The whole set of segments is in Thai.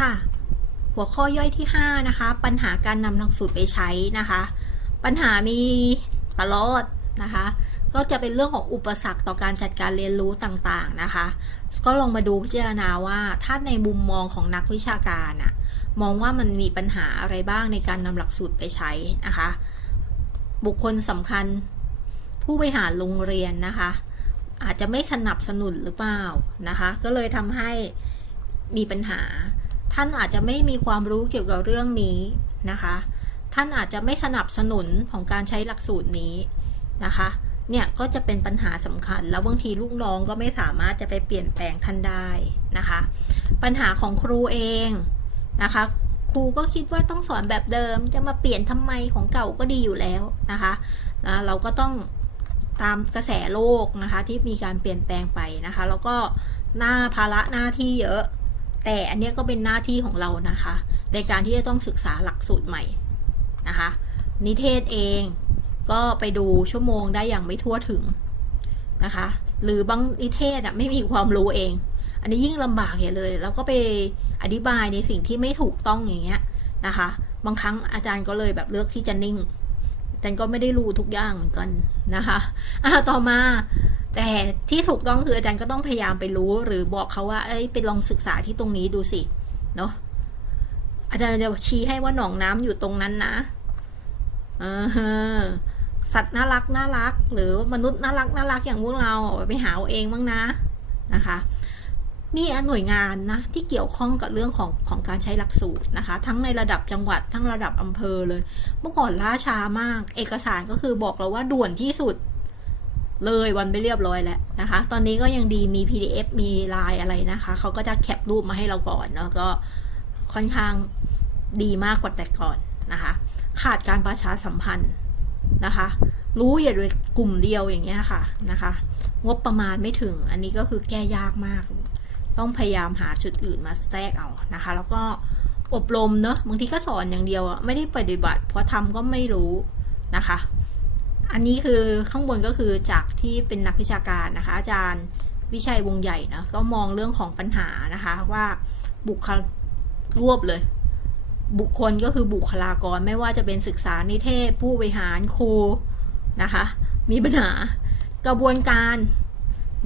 ค่ะ หัวข้อย่อยที่ 5 นะคะ ปัญหาการนำหลักสูตรไปใช้นะคะ ปัญหามีตลอดนะคะ ก็จะเป็นเรื่องของอุปสรรคต่อการจัดการเรียนรู้ต่างๆนะคะ ก็ลองมาดูพิจารณาว่าถ้าในมุมมองของนักวิชาการอะมองว่ามันมีปัญหาอะไรบ้างในการนำหลักสูตรไปใช้นะคะ บุคคลสำคัญผู้บริหารโรงเรียนนะคะ อาจจะไม่สนับสนุนหรือเปล่านะคะ ก็เลยทำให้มีปัญหา ท่านอาจจะไม่มีความรู้เกี่ยวกับเรื่องนี้นะคะ ท่านอาจจะไม่สนับสนุนของการใช้หลักสูตรนี้นะคะ เนี่ยก็จะเป็นปัญหาสำคัญ แล้วบางทีลูกน้องก็ไม่สามารถจะไปเปลี่ยนแปลงท่านได้นะคะ ปัญหาของครูเองนะคะครูก็คิดว่าต้องสอนแบบเดิมจะมาเปลี่ยนทำไมของเก่าก็ดีอยู่แล้วนะคะนะเราก็ต้องตามกระแสโลกนะคะที่มีการเปลี่ยนแปลงไปนะคะ แล้วก็หน้าภาระหน้าที่เยอะ แต่อันเนี้ยก็เป็นหน้าที่ของเรานะคะ ในการที่จะต้องศึกษาหลักสูตรใหม่นะคะ นิเทศเองก็ไปดูชั่วโมงได้อย่างไม่ทั่วถึงนะคะ หรือบางนิเทศอะไม่มีความรู้เอง อันนี้ยิ่งลำบากอย่าเลย แล้วก็ไปอธิบายในสิ่งที่ไม่ถูกต้องอย่างเงี้ยนะคะ บางครั้งอาจารย์ก็เลยแบบเลือกที่จะนิ่งอาจารย์ก็ไม่ได้รู้ทุกอย่างเหมือนกันนะคะอะต่อมา แต่ที่ถูกต้องคืออาจารย์ก็ต้องพยายามไปรู้หรือบอกเขาว่า เอ้ยไปลองศึกษาที่ตรงนี้ดูสิเนาะอาจารย์จะชี้ให้ว่าหนองน้ำอยู่ตรงนั้นนะเออสัตว์น่ารักน่ารัก หรือมนุษย์น่ารักน่ารักอย่างพวกเราไปหาเอาเองบ้างนะนะคะ นี่หน่วยงานนะที่เกี่ยวข้องกับเรื่องของของการใช้หลักสูตรนะคะ ทั้งในระดับจังหวัดทั้งระดับอำเภอเลย เมื่อก่อนล่าช้ามาก เอกสารก็คือบอกเราว่าด่วนที่สุด เลยวันไปเรียบร้อยแล้วนะคะ ตอนนี้ก็ยังดีมี PDF มีไลน์อะไรนะคะ เขาก็จะแคปรูปมาให้เราก่อนเนาะก็ค่อนข้างดีมากกว่าแต่ก่อนนะคะ ขาดการประชาสัมพันธ์นะคะ รู้อย่าโดยกลุ่มเดียวอย่างเงี้ยค่ะนะคะ งบประมาณไม่ถึง อันนี้ก็คือแก้ยากมาก ต้องพยายามหาจุดอื่นมาแทรกเอานะคะ แล้วก็อบรมเนอะบางทีก็สอนอย่างเดียวอะไม่ได้ปฏิบัติพอทำก็ไม่รู้นะคะ อันนี้คือข้างบนก็คือจากที่เป็นนักวิชาการนะคะ อาจารย์วิชัยวงใหญ่นะก็มองเรื่องของปัญหานะคะว่าบุคลรวบเลย บุคคลก็คือบุคลากรไม่ว่าจะเป็นศึกษานิเทศ ผู้บริหารครูนะคะ มีปัญหากระบวนการ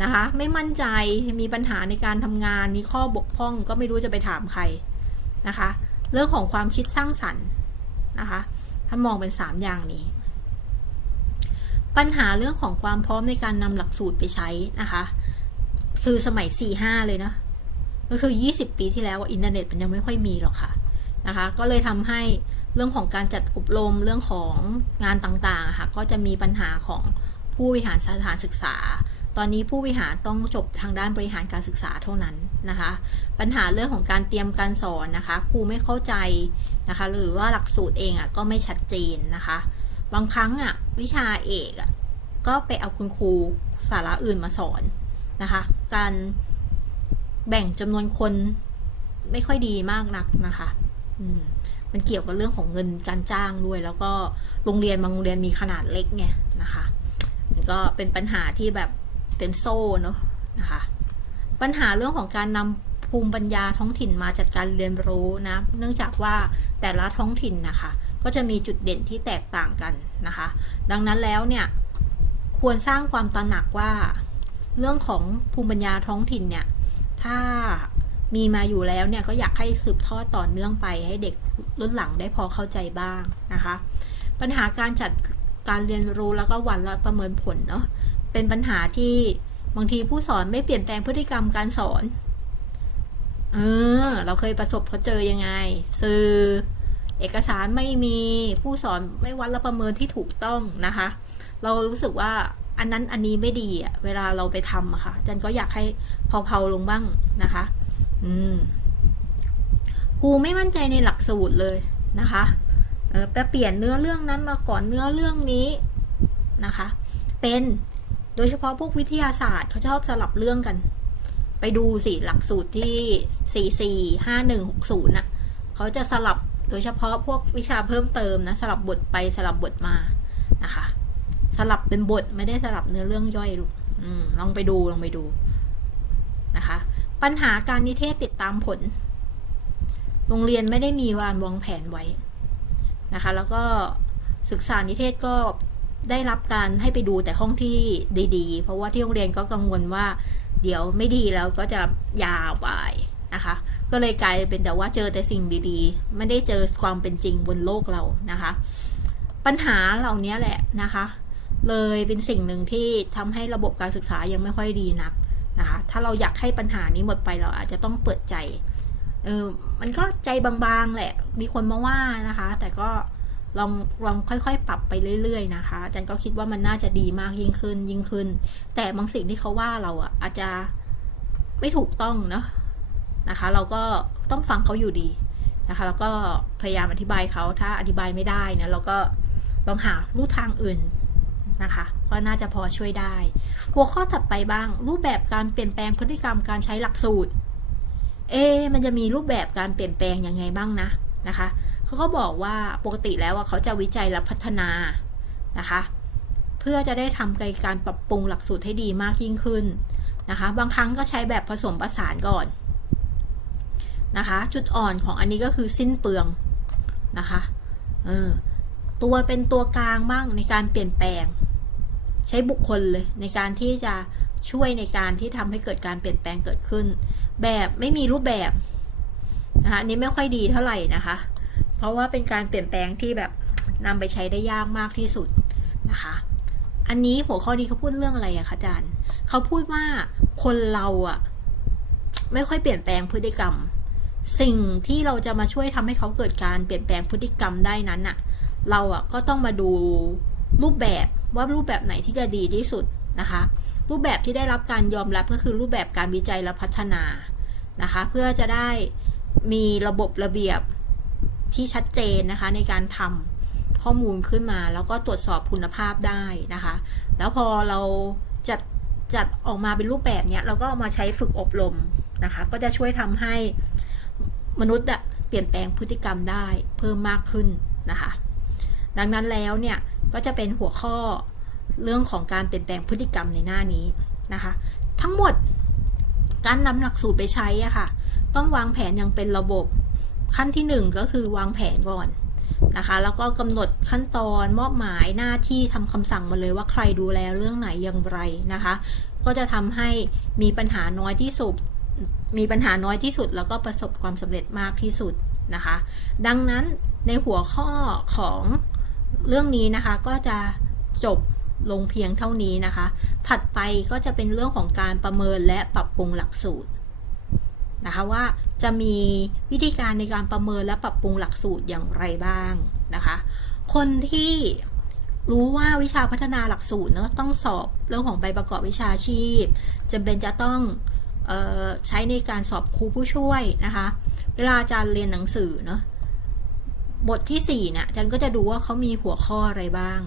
นะคะ ไม่มั่นใจมีปัญหาในการทำงาน มีข้อบกพร่องก็ไม่รู้จะไปถามใครนะคะ เรื่องของความคิดสร้างสรรค์นะคะ ถ้ามองเป็นสามอย่างนี้ ปัญหาเรื่องของความพร้อมในการนำหลักสูตรไปใช้นะคะ คือสมัย 4-5 เลยนะก็คือ 20 ปีที่แล้วอินเทอร์เน็ตมันยังไม่ค่อยมีหรอกค่ะนะคะ ก็เลยทำให้เรื่องของการจัดอบรมเรื่องของงานต่างๆค่ะก็จะมีปัญหาของผู้บริหารสถานศึกษา ตอนนี้ผู้บริหารต้องจบทางด้านบริหารการศึกษาเท่านั้นนะคะ ปัญหาเรื่องของการเตรียมการสอนนะคะครูไม่เข้าใจนะคะ หรือว่าหลักสูตรเองอะก็ไม่ชัดเจนนะคะ บางครั้งอะวิชาเอกอะก็ไปเอาคุณครูสาระอื่นมาสอนนะคะ การแบ่งจำนวนคนไม่ค่อยดีมากนักนะคะอืมมันเกี่ยวกับเรื่องของเงินการจ้างด้วย แล้วก็โรงเรียนบางโรงเรียนมีขนาดเล็กไงนะคะมันก็เป็นปัญหาที่แบบเป็นโซ่เนาะนะคะปัญหาเรื่องของการนำภูมิปัญญาท้องถิ่นมาจัดการเรียนรู้นะ เนื่องจากว่าแต่ละท้องถิ่นนะคะ ก็จะมีจุดเด่นที่แตกต่างกันนะคะ ดังนั้นแล้วเนี่ยควรสร้างความตระหนักว่า เรื่องของภูมิปัญญาท้องถิ่นเนี่ยถ้ามีมาอยู่แล้วเนี่ยก็อยากให้สืบทอดต่อเนื่องไปให้เด็กรุ่นหลังได้พอเข้าใจบ้างนะคะ ปัญหาการจัดการเรียนรู้แล้วก็วันละประเมินผลเนาะเป็นปัญหาที่บางทีผู้สอนไม่เปลี่ยนแปลงพฤติกรรมการสอน เออ เราเคยประสบเขาเจอยังไง สื่อ เอกสารไม่มีผู้สอนไม่วัดและประเมินที่ถูกต้องนะคะ เรารู้สึกว่าอันนั้นอันนี้ไม่ดีอะเวลาเราไปทำอะค่ะจารย์ก็อยากให้เผาๆลงบ้างนะคะ อืมครูไม่มั่นใจในหลักสูตรเลยนะคะเออไปเปลี่ยนเนื้อเรื่องนั้นมาก่อนเนื้อเรื่องนี้นะคะ เป็นโดยเฉพาะพวกวิทยาศาสตร์เขาชอบสลับเรื่องกัน ไปดูสิหลักสูตรที่สี่สี่ห้าหนึ่งหกศูนย์น่ะเขาจะสลับ ดยเฉพาะพวกวิชาเพิ่มเติมนะสลับบทไปสลับบทมานะคะ สลับเป็นบทไม่ได้สลับเนื้อเรื่องย่อยลูกลองไปดูลองไปดูนะคะ ปัญหาการนิเทศติดตามผล โรงเรียนไม่ได้มีการวางแผนไว้นะคะ แล้วก็ศึกษานิเทศก็ได้รับการให้ไปดูแต่ห้องที่ดี ๆ เพราะว่าที่โรงเรียนก็กังวลว่า เดี๋ยวไม่ดีแล้วก็จะยาวไป นะคะ ก็เลยกลายเป็นแต่ว่าเจอแต่สิ่งดีๆ ไม่ได้เจอความเป็นจริงบนโลกเรานะคะ ปัญหาเหล่านี้แหละนะคะ เลยเป็นสิ่งหนึ่งที่ทำให้ระบบการศึกษายังไม่ค่อยดีนักนะคะ ถ้าเราอยากให้ปัญหานี้หมดไปเราอาจจะต้องเปิดใจเออมันก็ใจบางๆแหละ มีคนมาว่านะคะ แต่ก็ลองลองค่อยๆ ปรับไปเรื่อย ๆ นะคะอาจารย์ก็คิดว่ามันน่าจะดีมากยิ่งขึ้นยิ่งขึ้น แต่บางสิ่งที่เขาว่าเราอะอาจจะไม่ถูกต้องเนาะ นะคะ เราก็ต้องฟังเขาอยู่ดีนะคะ แล้วก็พยายามอธิบายเขาถ้าอธิบายไม่ได้นะเราก็ลองหาลู่ทางอื่นนะคะก็น่าจะพอช่วยได้ หัวข้อถัดไปบ้าง รูปแบบการเปลี่ยนแปลงพฤติกรรมการใช้หลักสูตร เอ มันจะมีรูปแบบการเปลี่ยนแปลงยังไงบ้างนะนะคะเขาก็บอกว่าปกติแล้วเขาจะวิจัยและพัฒนานะคะ เพื่อจะได้ทำการปรับปรุงหลักสูตรให้ดีมากยิ่งขึ้นนะคะ บางครั้งก็ใช้แบบผสมผสานก่อน นะคะ จุดอ่อนของอันนี้ก็คือสิ้นเปลืองนะคะเออตัวเป็นตัวกลางบ้างในการเปลี่ยนแปลง ใช้บุคคลเลยในการที่จะช่วยในการที่ทำให้เกิดการเปลี่ยนแปลงเกิดขึ้น แบบไม่มีรูปแบบนะคะอันนี้ไม่ค่อยดีเท่าไหร่นะคะ เพราะว่าเป็นการเปลี่ยนแปลงที่แบบนำไปใช้ได้ยากมากที่สุดนะคะ อันนี้หัวข้อนี้เขาพูดเรื่องอะไรอะคะอาจารย์เขาพูดว่าคนเราอะไม่ค่อยเปลี่ยนแปลงพฤติกรรม สิ่งที่เราจะมาช่วยทำให้เขาเกิดการเปลี่ยนแปลงพฤติกรรมได้นั้นอะเราอะก็ต้องมาดูรูปแบบว่ารูปแบบไหนที่จะดีที่สุดนะคะ รูปแบบที่ได้รับการยอมรับก็คือรูปแบบการวิจัยและพัฒนานะคะ เพื่อจะได้มีระบบระเบียบที่ชัดเจนนะคะในการทำข้อมูลขึ้นมา แล้วก็ตรวจสอบคุณภาพได้นะคะ แล้วพอเราจัดจัดออกมาเป็นรูปแบบเนี้ยเราก็เอามาใช้ฝึกอบรมนะคะ ก็จะช่วยทำให้ มนุษย์อะเปลี่ยนแปลงพฤติกรรมได้เพิ่มมากขึ้นนะคะ ดังนั้นแล้วเนี่ยก็จะเป็นหัวข้อเรื่องของการเปลี่ยนแปลงพฤติกรรมในหน้านี้นะคะ ทั้งหมดการนำหลักสูตรไปใช้อะค่ะ ต้องวางแผนอย่างเป็นระบบขั้นที่หนึ่งก็คือวางแผนก่อนนะคะ แล้วก็กำหนดขั้นตอนมอบหมายหน้าที่ทำคำสั่งมาเลยว่าใครดูแลเรื่องไหนอย่างไรนะคะ ก็จะทำให้มีปัญหาน้อยที่สุด มีปัญหาน้อยที่สุด แล้วก็ประสบความสำเร็จมากที่สุดนะคะ ดังนั้นในหัวข้อของเรื่องนี้นะคะก็จะจบลงเพียงเท่านี้นะคะ ถัดไปก็จะเป็นเรื่องของการประเมินและปรับปรุงหลักสูตรนะคะว่าจะมีวิธีการในการประเมินและปรับปรุงหลักสูตรอย่างไรบ้างนะคะ คนที่รู้ว่าวิชาพัฒนาหลักสูตรเนอะต้องสอบเรื่องของใบประกอบวิชาชีพจำเป็นจะต้อง ใช้ในการสอบครูผู้ช่วยนะคะ เวลาอาจารย์เรียนหนังสือเนอะบทที่4เนี่ยอาจารย์ก็จะดูว่าเขามีหัวข้ออะไรบ้าง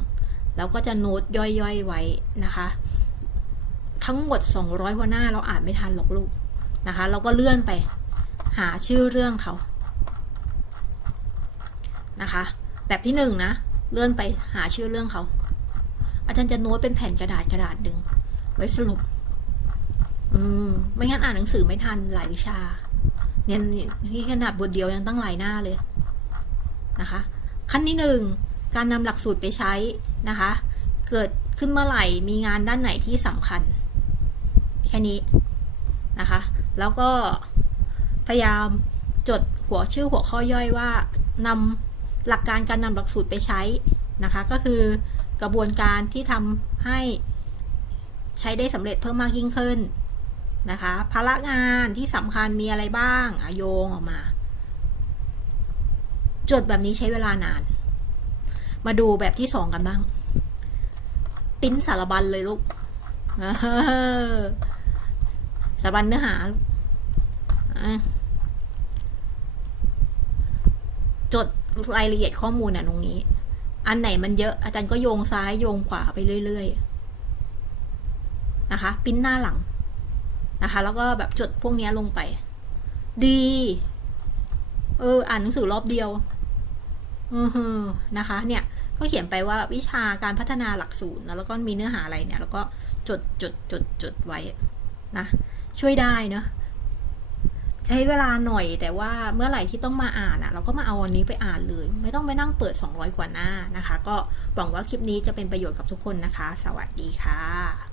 แล้วก็จะโน้ตย่อยๆไว้นะคะ ทั้งหมด 200หัวหน้าเราอ่านไม่ทันหรอกลูกนะคะ เราก็เลื่อนไป หาชื่อเรื่องเขานะคะ แบบที่หนึ่งนะเลื่อนไปหาชื่อเรื่องเขา อาจารย์จะโน้ตเป็นแผ่นกระดาษกระดาษหนึ่งไว้สรุป อืมไม่งั้นอ่านหนังสือไม่ทันหลายวิชาเนี่ยนี่ขนาดบทเดียวยังตั้งหลายหน้าเลยนะคะ ขั้นที่หนึ่งการนำหลักสูตรไปใช้นะคะ เกิดขึ้นเมื่อไหร่มีงานด้านไหนที่สำคัญ แค่นี้นะคะ แล้วก็พยายามจดหัวชื่อหัวข้อย่อยว่านำหลักการการนำหลักสูตรไปใช้นะคะ ก็คือกระบวนการที่ทำให้ใช้ได้สำเร็จเพิ่มมากยิ่งขึ้น นะคะภาระงานที่สำคัญมีอะไรบ้างโยงออกมา จดแบบนี้ใช้เวลานาน มาดูแบบที่สองกันบ้างปิ้นสารบัญเลยลูกสารบัญเนื้อหาจดรายละเอียดข้อมูลน่ะตรงนี้ อันไหนมันเยอะอาจารย์ก็โยงซ้ายโยงขวาไปเรื่อย ๆ นะคะ ปิ้นหน้าหลัง นะคะ แล้วก็แบบจดพวกนี้ลงไป ดี เออ อ่านหนังสือรอบเดียวอือฮึนะคะ เนี่ย ก็เขียนไปว่าวิชาการพัฒนาหลักสูตรแล้วก็มีเนื้อหาอะไรเนี่ย แล้วก็จดจดจดจดไว้นะ ช่วยได้เนาะใช้เวลาหน่อยแต่ว่าเมื่อไหร่ที่ต้องมาอ่านอะ เราก็มาเอาวันนี้ไปอ่านเลย ไม่ต้องไปนั่งเปิด 200 กว่าหน้านะคะ ก็หวังว่าคลิปนี้จะเป็นประโยชน์กับทุกคนนะคะ สวัสดีค่ะ